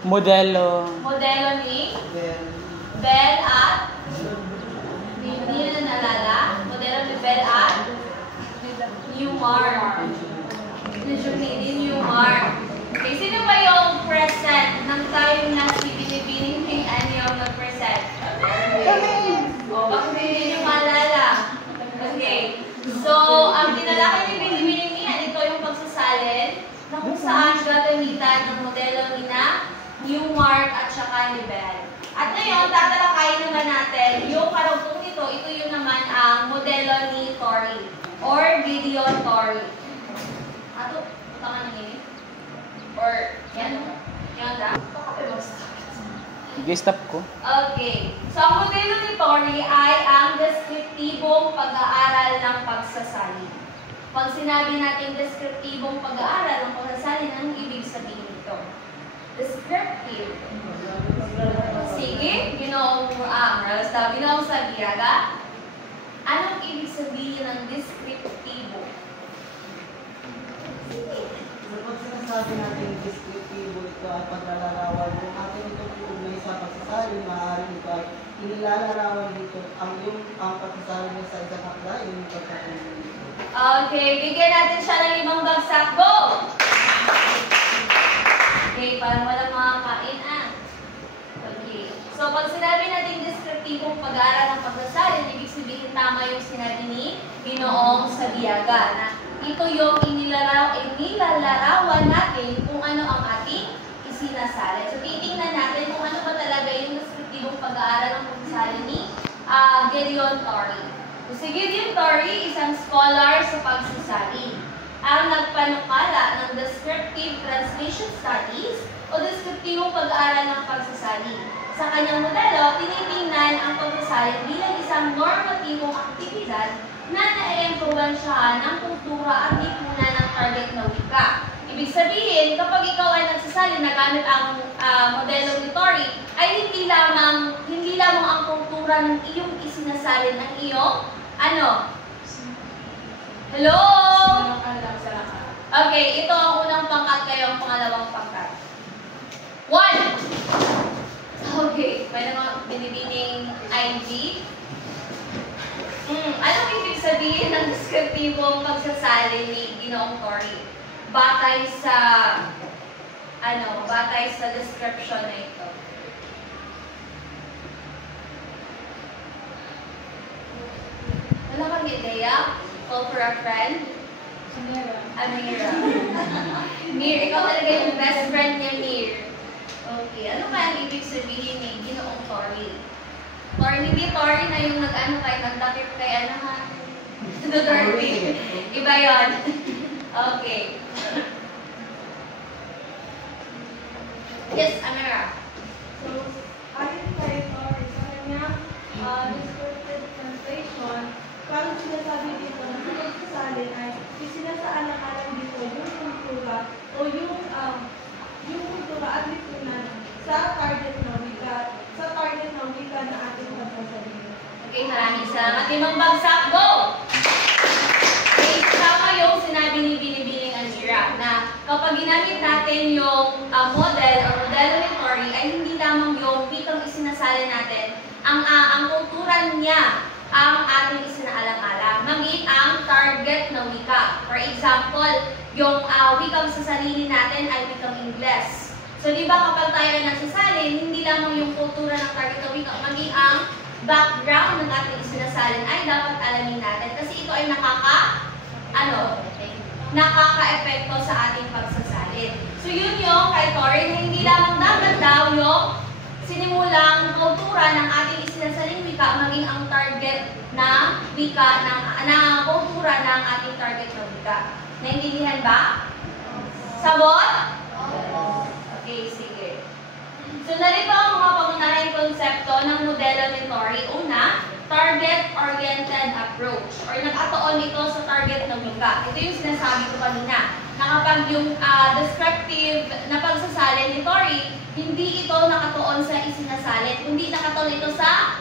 Modelo. Modelo ni Bell at hindi na nalala. Modelo ni Bell at Newmark. Newmark. Okay, sino ba yung present ng time na si Binibining King Annie yung nag-present? O, bakit hindi nyo maalala? Okay. So, ang tinalakay ni Binibining King Annie, ito yung pagsasalin na kung saan gagamitan ng modelo ni na Newmark at saka ni Bell. At ngayon, tatalakayin naman natin yung karugtong nito, ito yung naman ang modelo ni Torrey or Gideon Torrey. Ato, ito nga nangyayari? Or, yan? Yan na? Sige, stop ko. Okay. So, ang modelo ni Torrey ay ang deskriptibong pag-aaral ng pagsasalin. Pag sinabi natin deskriptibong pag-aaral ng pagsasalin, anong ibig sabihin nito? Descriptive. Sige, ginoong sa biyaga. Anong ibig sabihin ng deskriptibo? Kapag sinasabi natin deskriptibo, ito ay paglalarawan. Kung atin ito puugnay sa pagsasalin, maaaring ito ay inilalarawan dito ang pagsasalin niya sa isang akla, yung pagkakaroon. Okay, bigyan natin siya ng 5 bagsak. Go! Okay, parang walang makakain Okay. So, pag sinabi natin deskriptibong pag-aaral ng pagsasalin, ibig sabihin tama yung sinabi ni Ginoong Sabiaga na ito yung inilalarawan natin kung ano ang ating isinasalin. So, titingnan natin kung ano ba talaga yung deskriptibong pag-aaral ng pagsasalin ni Gideon Torrey. So, si Gideon Torrey, isang scholar sa pagsasalin. Ang nagpanukala ng Descriptive Translation Studies o deskriptibong pag-aaral ng pagsasalin. Sa kanyang modelo, tinitingnan ang pagsasalin bilang isang normatibong aktibidad na na-influensyahan ng kultura at lipunan ng target na wika. Ibig sabihin, kapag ikaw ay nagsasalin na gamit ang modelo ni Torrey, ay hindi lamang ang kultura ng iyong isinasalin ng iyong Hello? Okay, ito ang unang pangkat, kayo ang pangalawang pangkat. 1. Okay, may naman binibining IG. Anong ibig sabihin ng deskriptibong pagsasalin ni Ginoong Torrey? Batay sa description na ito. Wala kang ideya? Call for a friend? Amira. Mir, ikaw talaga yung best friend niya, Mir. Okay, ano kaya ang ibig sabihin ni Ginoong Torrey? Hindi Torrey na yung nagdakip kay Duterte. Iba yun. Okay. Yes, Amira. So, ayon kay Torrey, sa kanyang descriptive translation, parang sinasabi dito na sa pagsasalin ay isinasaalang-alang dito yung kultura o yung kultura at lipunan sa target na wika na ating pagsasalin. Okay, maraming salamat. 5 bagsak, go! Okay, tama yung sinabi ni Binibining Amira na kapag ginamit natin yung modelo ni Torrey ay hindi lamang yung wikang isinasalin natin, ang kultura niya ang ating isinaalang-alang, maging ang target na wika. For example, yung wikang sasalinin natin ay wikang Ingles. So, di ba kapag tayo ay nagsasalin, hindi lamang yung kultura ng target na wika, maging ang background ng ating isinasalin ay dapat alamin natin. Kasi ito ay nakaka-epekto sa ating pagsasalin. So, yun yung kay Torrey na hindi lamang dapat daw yung sinimulang kultura ng ating isinasaling wika maging ang target na wika ng kultura ng ating target na wika. Naintindihan ba? Sabot? Okay, sige. So, narito ang mga pangunahing konsepto ng modelo ni Torrey. Una, target-oriented approach or nakatuon ito sa target na wika. Ito yung sinasabi ko kanina na kapag yung descriptive na pagsasalin ni Torrey, hindi ito nakatuon sa isinasalin, kundi nakatuon ito sa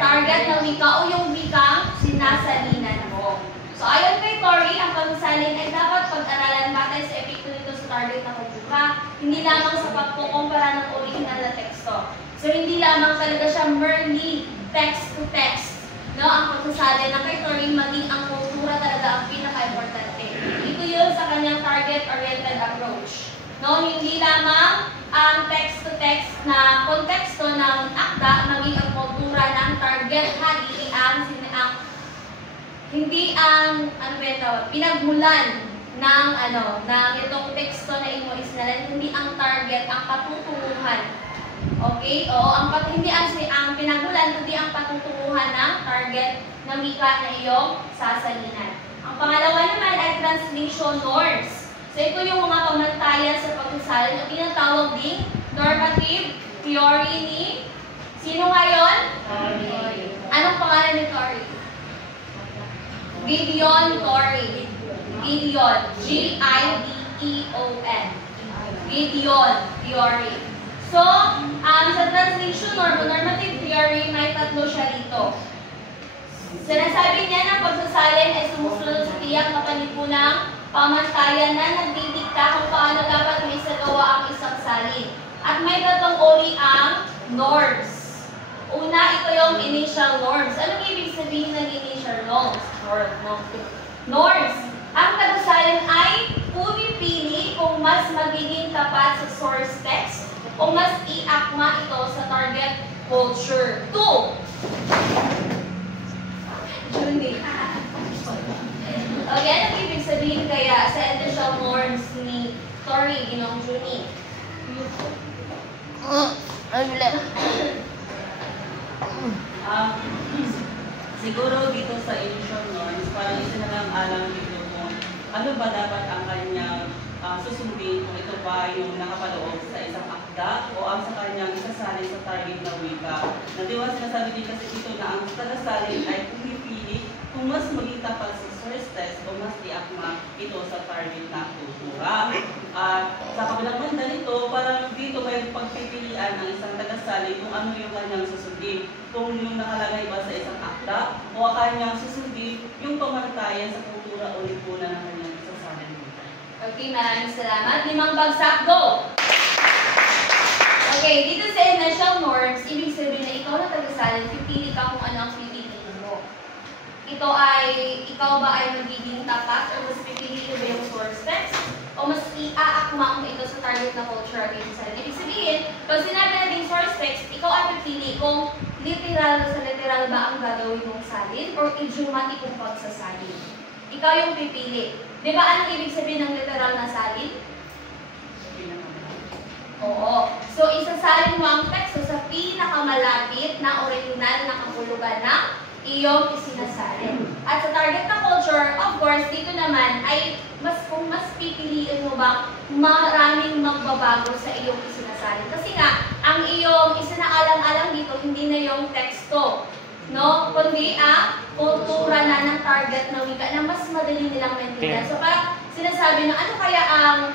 target na wika o yung wikang sinasalinan mo. So, ayon kay Torrey, ang pagsasalin ay dapat pag-aralan batay sa epekto nito sa target target na kukuha. Hindi lamang sa pagkukumpara ng original na teksto. So, hindi lamang talaga siya merely text to text. No, ang pagsasali na kay Turing, maging ang kultura talaga ang pinaka-importante. Ito yun sa kanyang target-oriented approach. No, hindi lamang ang text-to-text na konteksto ng akda, maging ang kultura ng target, hindi ang pinagmulan ng itong teksto na imo isnalan, hindi ang target, ang patutunguhan. Okay? O hindi ang pinagmulan, kundi ang patutunguhan ng target na wika na iyong sasalinan. Ang pangalawa naman ay translation norms. So ito yung mga pamantayan sa pagsasalin na tinatawag ding normative theory ni sino ngayon? Torrey. Anong pangalan ni Torrey? Gideon Torrey. Gideon. G-I-D-E-O-N. Gideon Theory. So, sa translation normative theory, may tatlo siya dito. Sinasabi niya na pagsasalin ay sumusunod sa tiyak na panipunang pamantayan na nagdidikta kung paano dapat may isagawa ang isang salin. At may tatlong uri ang norms. Una, ito yung initial norms. Anong ibig sabihin ng initial norms? Norms. Ang tagasalin ay pumipili kung mas magiging tapat sa source text o mas iakma ito sa target culture. 2. Junie. Okay, anong ibig sabihin kaya sa initial norms ni Torrey, Ginong Junie? Siguro dito sa initial norms, parang isinalang-alang dito kung ano ba dapat ang kanyang susundin, kung ito ba yung nakapaloob sa isang akda o ang sa kanyang isasalin sa target na wika. Nadiwa sinasabi din kasi ito na ang tagasalin ay pumipili kung mas maging tapat sa source text o mas iakma ito sa target na kultura. At sa kabilang banda nito, parang dito may pagpipilian ang isang tagasalin kung ano yung kanyang susundin. Kung yung nakalagay ba sa isang akda o ang kanyang susundin yung pamantayan sa kultura o lipunan ng kanyang isasalin. Okay, maraming salamat. 5 bagsak, go! Okay, dito sa initial norms, ibig sabihin na ikaw na tagasalin, pipili ka kung ano ang pipiliin mo. Ito ay, ikaw ba ay magiging tapat o mas pipili ko ba yung source text? O mas iaakma mo ito sa target na culture at isasalin? Ibig sabihin, pag sinabi natin source text, ikaw ay pipili kung literal sa literal ba ang gagawin mong salin or idiomatic kung pagsasalin. Ikaw yung pipili. Di ba anong ibig sabihin ng literal na salin? Oo. So, isasalin mo ang teksto sa pinakamalapit na original na kahulugan ng iyong isinasalin. At sa target na culture, of course, dito naman ay kung mas pipiliin mo ba maraming magbabago sa iyong isinasalin. Kasi nga, ang iyong isinaalang-alang dito, hindi na yung teksto, no? Kundi ang kultura na ng target na wika na mas madali nilang maintindihan. So, parang sinasabi na ano kaya ang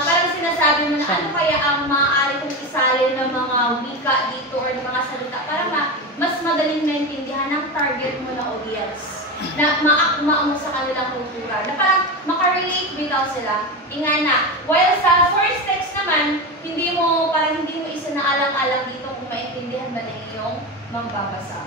parang sinasabi mo na ano kaya ang maaari kong isalin ng mga wika dito or ng mga salita para mas madaling maintindihan ng target mo na audience. Na maakma mo sa kanilang kultura. Na parang makarelate bitaw sila. Ingana. While sa first text naman, hindi mo isinaalang-alang dito kung maintindihan ba na iyong magbabasa.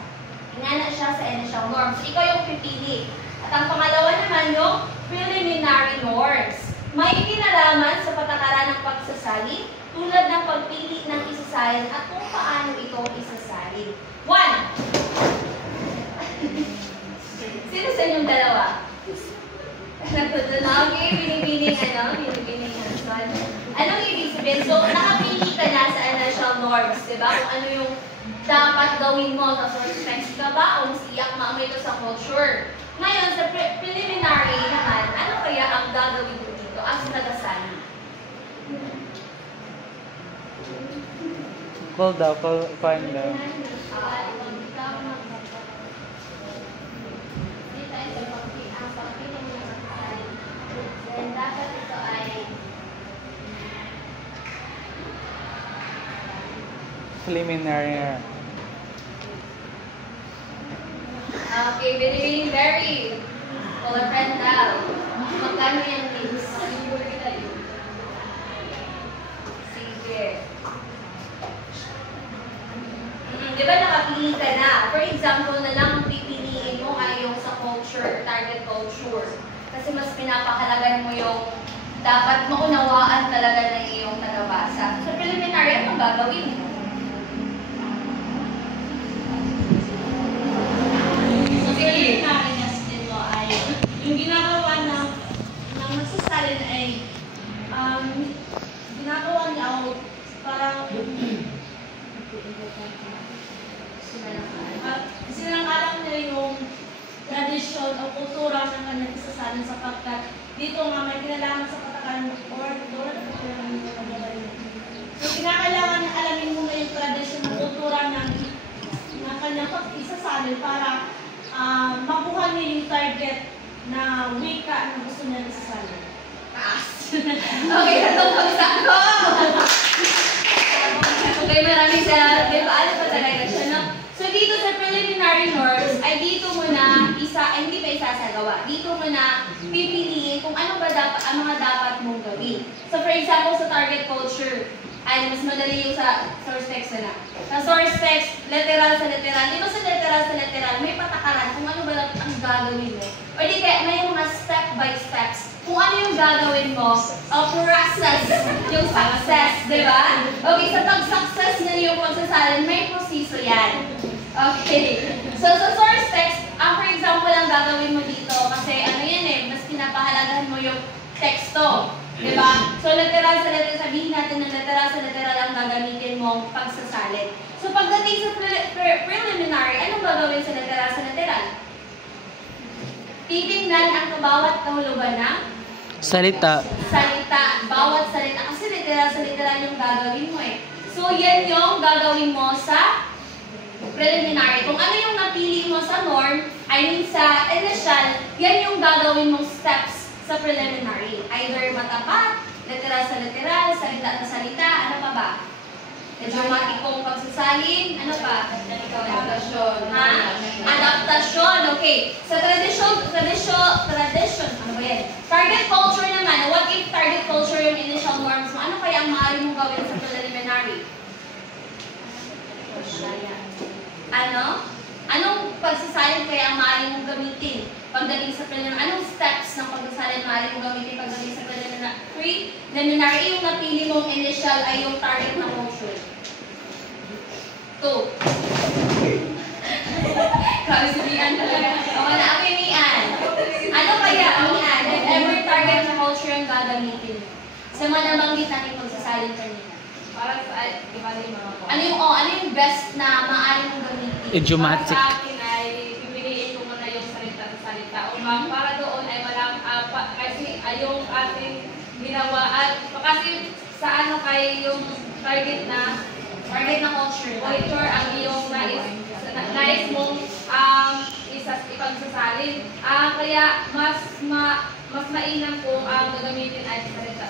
Ingana siya sa initial norms. So, ikaw yung pipili. At ang pangalawa naman yung preliminary norms. May kinalaman sa patakaran ng pagsasali tulad ng pagpili ng isasalin at kung paano ito isasalin. 1. Sino sa inyong dalawa? Okay, binibining answer. Anong ibig sabihin? So, nakapili ka na sa initial norms, diba? Kung ano yung dapat gawin mo sa source text ka ba o mas iyak ito sa culture. Ngayon, sa preliminary naman, ano kaya ang gagawin mo dito as tagasali? Call daw, find daw. Then, dapat ito ay Preliminary na. okay, very. Call a friend daw. Magkano yung names? mamili ka na. For example, na lang ang pipiliin mo ay yung sa culture, target culture. Kasi mas pinapahalagan mo yung dapat maunawaan talaga ng iyong nabasa. Sa preliminary, ano gagawin mo? So, preliminary dito ay yung ginagawa ng magsasalin ay ginagawa niya o parang sinangalang niya yung tradisyon o kultura ng kanyang isasalin sapagkat dito nga may kinalaman sa patakaran or so kinakailangan niya alamin mo na yung tradisyon ng kultura ng kanyang isasalin para makuha niya yung target na wika na gusto niya isasalin. Okay, natong pagsako! Okay, maraming salamat. Paano pa talaga siya, no? So, dito sa preliminary norms, ay dito mo na hindi pa isasagawa. Dito mo na pipiliin kung ano nga dapat mong gawin. So, for example, sa target culture, ay mas madali yung sa source text na. Sa source text, literal sa literal. Di ba sa literal, may patakaran kung ano ba ang gagawin mo. O di kaya, may mga step by steps kung ano yung gagawin mo, process, yung success, di ba? Okay, sa pag-success na yung pagsasalin, may proseso yan. Okay. So, sa source text, for example, ang gagawin mo dito, kasi ano yan mas pinapahalagahan mo yung teksto. Di ba? So, literal sa literal, sabihin natin na literal sa literal ang gagamitin mong pagsasalin. So, pagdating sa preliminary, anong gagawin sa literal? Titingnan ang bawat kahulugan ng Salita. Bawat salita. Kasi literal sa literal yung gagawin mo So, yan yung gagawin mo sa preliminary. Kung ano yung napili mo sa norm, I mean sa initial, yan yung gagawin mong steps sa preliminary. Either matapat, literal sa literal, salita na salita, ano pa ba? Idiomatikong pagsasalin, ano pa? Adaptasyon. Adaptasyon, okay. Sa tradition, ano ba yan? Target culture naman, what if target culture yung initial norms mo? Ano kaya ang maaari mong gawin sa preliminary? Anong pagsasalin kaya ang maaari mong gamitin pagdating sa preliminary? Anong steps ng pagsasalin maaari mong gamitin pagdating sa preliminary? Yung napili mong initial ay yung target na culture. 2. Kami si Mian talaga. O na, ako yung Mian. Ano kaya, Mian, if ever target na culture yung gagamitin mo? Sa mga nabanggit natin pagsasalin kanina. Para sa mga ano yung best na maaari mong gamitin? Idiomatic. Para sa akin ay pipiliin ko muna yung salita sa salita. O para doon ay kasi yung ating ginawa at kasi sa kay yung target na culture ang iyong nais mong ipagsasalin. Kaya mas mainam kung ang gagamitin ay salita.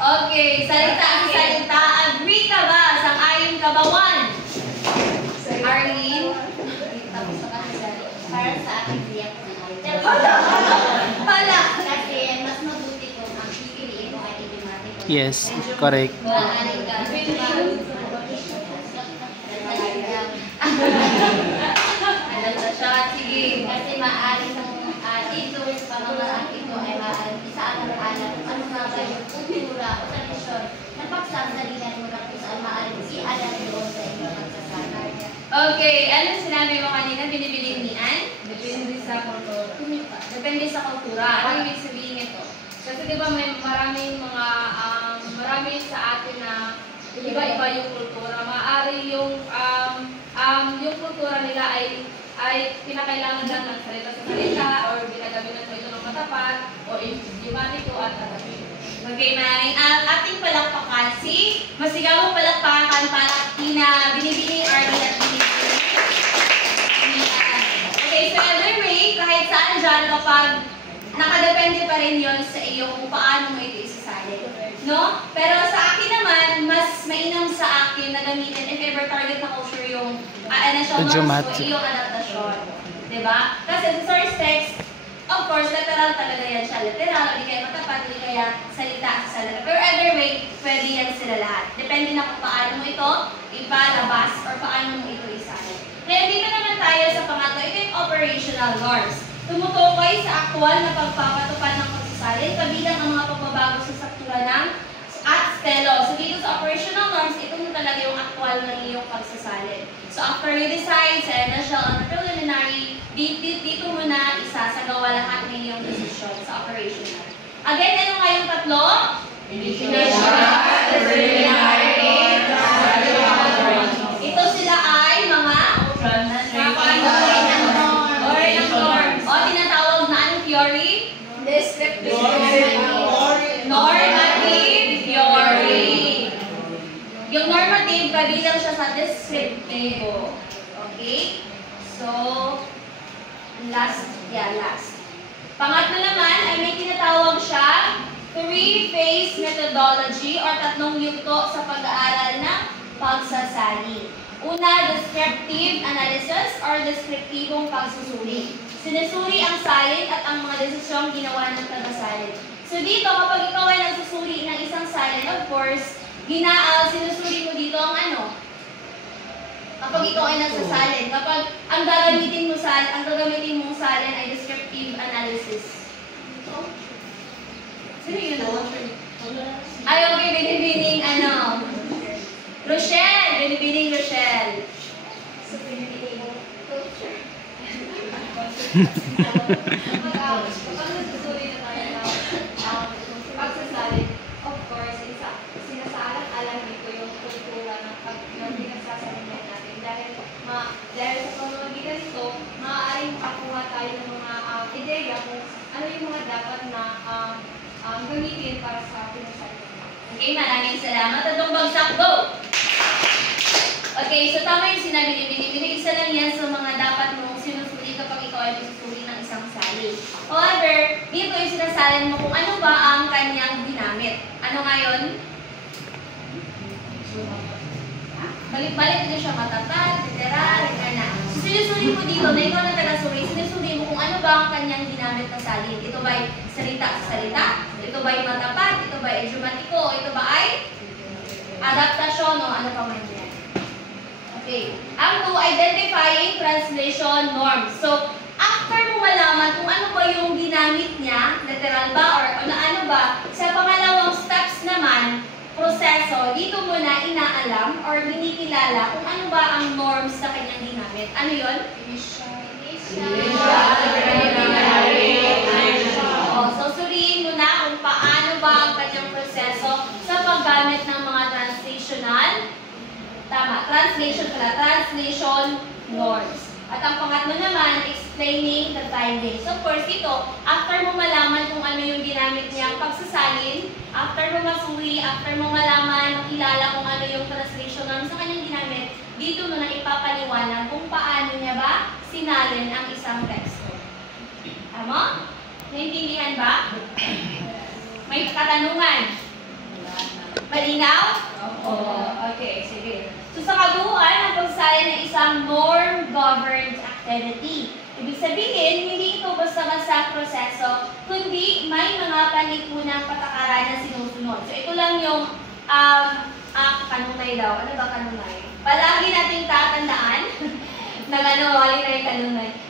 Okay, salita. Agree ka ba? Sang-ayon ka ba? 1. Arlene? Tapos na kasi Para sa akin, siya po Hala! Kasi mas mabuti kung ang pipiliin mo ay idiomatic. Yes, correct. Maaaring ka. Adaptasyon, sige. Kasi maaaring influence pa naman ang ito ay maaaring isaalang-alang ano nga ba yung kultura o tradisyon na pagsasalihan mo na kung saan maaaring i-alam doon sa inyong pagsasalan. Okay, ano sinabi mo kanina? Binibiling ni Ann? Depende sa kultura. Depende sa kultura. Ano ibig sabihin nito? Kasi di ba may marami sa atin na iba-iba yung kultura. Maaari yung kultura nila ay pinakailangan lang ng salita sa salita or ginagamitan mo ito ng matapat o idiomatiko at adaptasyon. Okay, maraming ating palakpakan. Masigaw mo palakpakan para binibini Arlene at binibini. Okay, so either way, kahit saan dyan, kapag nakadepende pa rin yon sa iyo kung paano mo ito isasalin. No? Pero sa akin naman, mas mainam sa akin na gamitin if ever target na culture yung initial norms o yung adaptasyon. Diba? Kasi sa source text, of course, literal talaga yan siya. Literal, hindi kaya matapat, hindi kaya salita sa salita. Pero either way, pwede yan sila lahat. Depende na kung paano mo ito ipalabas or paano mo ito isalin. Kaya dito naman tayo sa pangatlo, ito yung operational norms. Tumutukoy sa aktual na pagpapatupad ng pagsasalin, kabilang ang mga pagbabago sa struktura ng at stelo. So dito sa operational norms, ito na talaga yung aktual ng iyong pagsasalin. So after you decide sa initial and preliminary, dito mo na isasagawa lahat ng iyong decision sa operational. Again, ano nga yung tatlo? Initial, preliminary, ito sila ay mga norms. O, tinatawag na anong theory? Descriptive normative theory. Yung normative, kabilang siya sa descriptive. Okay? So, last. Pangatlo naman ay may tinatawag siya three-phase methodology or tatlong yugto sa pag-aaral ng pagsasali. Una, descriptive analysis or deskriptibong pagsusuri. Sinusuri ang salin at ang mga desisyong ginawa ng tagasalin. So dito, kapag ikaw ay nagsusuri ng isang salin, of course, sinusuri mo dito ang ano? Kapag ikaw ay nagsasalin, kapag ang gagamitin mong salin ay descriptive analysis. Sino yun? Ay, okay, binibining ano? Rochelle! Binibining Rochelle. Kapag nagsusuri na tayo ng pagsasalin, of course, sinasaalang-alang dito yung kultura ng pinagsasalin natin. Dahil sa pamamagitan nito, maaaring makakuha tayo ng mga ideya kung ano yung mga dapat na gamitin para sa pinagsasalin. Okay, maraming salamat. Tatong bagsak, go! Okay, so tama yung sinabi ni Binibini. Isa lang yan sa mga dapat mong sinusuri kapag ikaw ay magsusuri ng isang salin. However, dito yung sinasalin mo kung ano ba ang kanyang ginamit. Ano nga yun? Balik-balik din siya matapat, literal, na. So, sinusuri mo dito na ikaw na taga-suri, sinusuri mo kung ano ba ang kanyang ginamit na salin. Ito ba ay salita? Ito ba ay matapat? Ito ba ay idiomatiko? Ito ba ay adaptasyon o ano pa man yan? Okay. Ang two, identifying translation norms. So, after mo malaman kung ano ba yung ginamit niya, literal ba or ano ba, sa pangalawang steps naman, proseso, dito mo na inaalam or kinikilala kung ano ba ang norms na kanyang ginamit. Ano yun? So, suriin mo na kung paano ba ang kanyang proseso sa paggamit ng mga translation norms. At ang pangatlo naman, explaining the findings. So, of course, ito, after mo malaman kung ano yung ginamit niyang pagsasalin, after mo masuri, after mo malaman, makilala kung ano yung translation norms sa kanyang ginamit, dito mo na ipapaliwanag kung paano niya ba sinalin ang isang teksto. Tama? Naintindihan ba? May katanungan? Malinaw? Oo. Okay, sige. So, sa kabuuan, ang pagsalin ng isang norm-governed activity. Ibig sabihin, hindi ito basta-basta proseso, kundi may mga panipunang patakaran na sinusunod. So, ito lang yung kanunay daw. Ano ba kanunay? Palagi nating tatandaan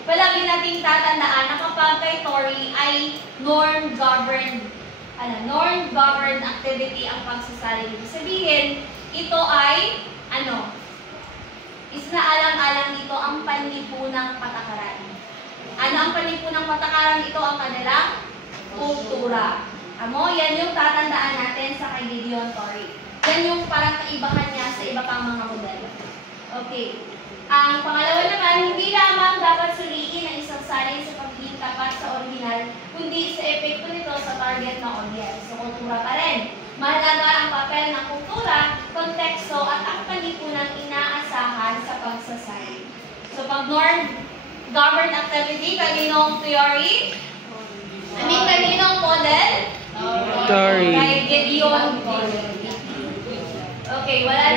Palagi nating tatandaan na kapag kay Tori ay norm-governed activity ang pagsasalin. Ibig sabihin, ito ay isinaalang-alang dito ang panlipunang patakaran. Ano ang panlipunang patakaran? Ito ang kanilang kultura. Yan yung tatandaan natin sa kay Gideon Tori. Yan yung parang kaibahan niya sa iba pang mga modelo. Okay. Ang pangalawa naman, hindi lamang dapat suriin ang isang salin sa pagiging tapat sa original, kundi sa epekto nito sa target na audience. So, kultura pa rin. Mahalaga ang papel ng kultura, konteksto, at ang panipunang inaasahan sa pagsasalin. So, pag norm-governed activity, kaninong theory? Kaninong model? Tori. Kay Gideon Tori. Okay, wala